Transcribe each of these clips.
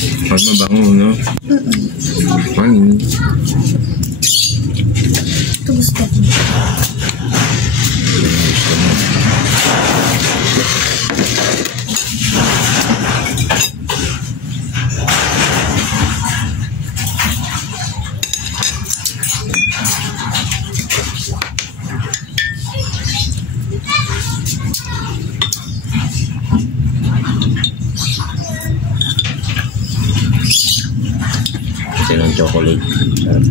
Pag mabango, no? Ano? Ito gusto ko. Gusto mo. Ito ng chocolate. Sarap.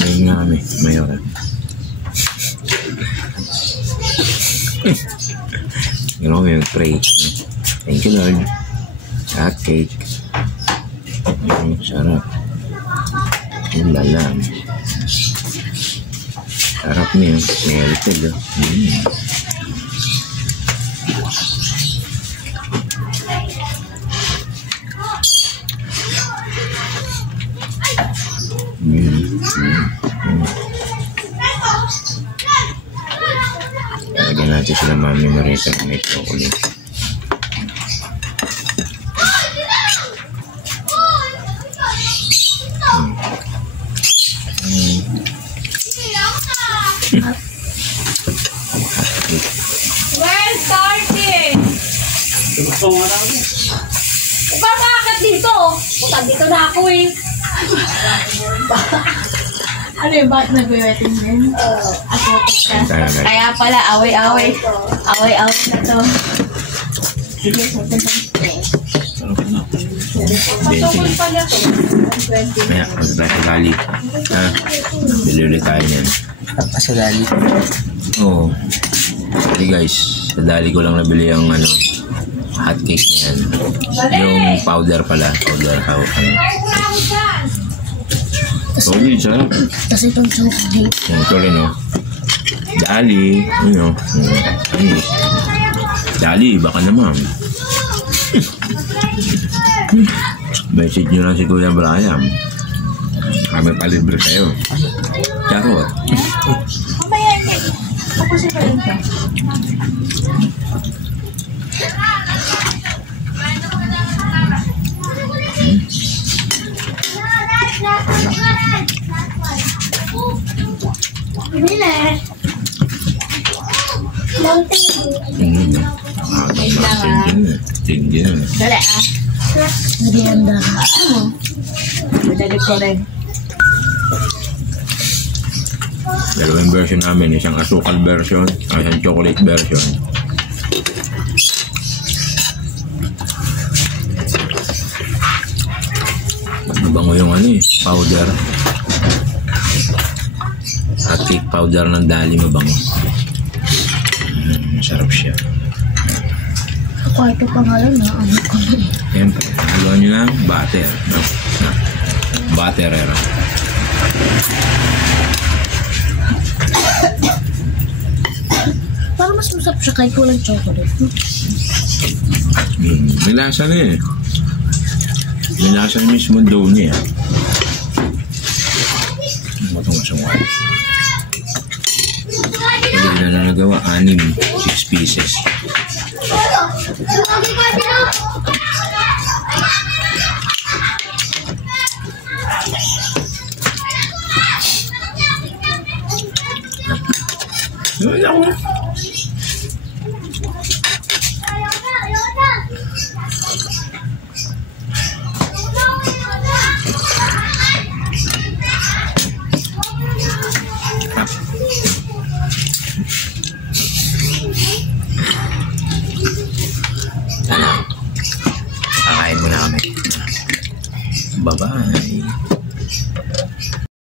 Ayun nga kami. Mayor. Gano'n kami mag-pray. Thank you, Lord. Hot cake. Sarap. Ulalam. Sarap niya. Melted. Lagyan natin sila Mami Marita na may chocolate. Well started! Bakit dito? Puta, dito na ako eh. Ano yung bakit nag-wedding din? Ako ka. Kaya pala, away-away. Away-away na to. Sige, sabi lang. Masukol pala to. Kaya, ang tayo sa dali. Bili ulit tayo niyan. Sa dali. Oo. Sorry guys, sa dali ko lang nabili ang hot cake niyan. Yung powder pala. Powder. Solid, sarap. Kasi itong chocolate. Ito rin, no? Dali. Dali, baka naman. Message nyo lang si Kuya Brian. Kami palibre kayo. Charot. Mamaya niya. Ako siya pa rin ka. Tingin. Dali ah. Nagihanda ka. Madali ko rin. Dalawang version namin. Isang asukal version, isang chocolate version. Mabango yung powder. Hot cake powder ng Dali, mabango. Masarap siya. Ako ito pangalan na. Ano ko na eh. Siyempre, haluan nyo lang butter. Butter. Parang mas masarap siya kahit walang chocolate. May lasa na eh. May lasa na mismo dough niya. Matong-matong. Hindi na nagawa. 6 pieces. Kakain mo na kami. Bye-bye.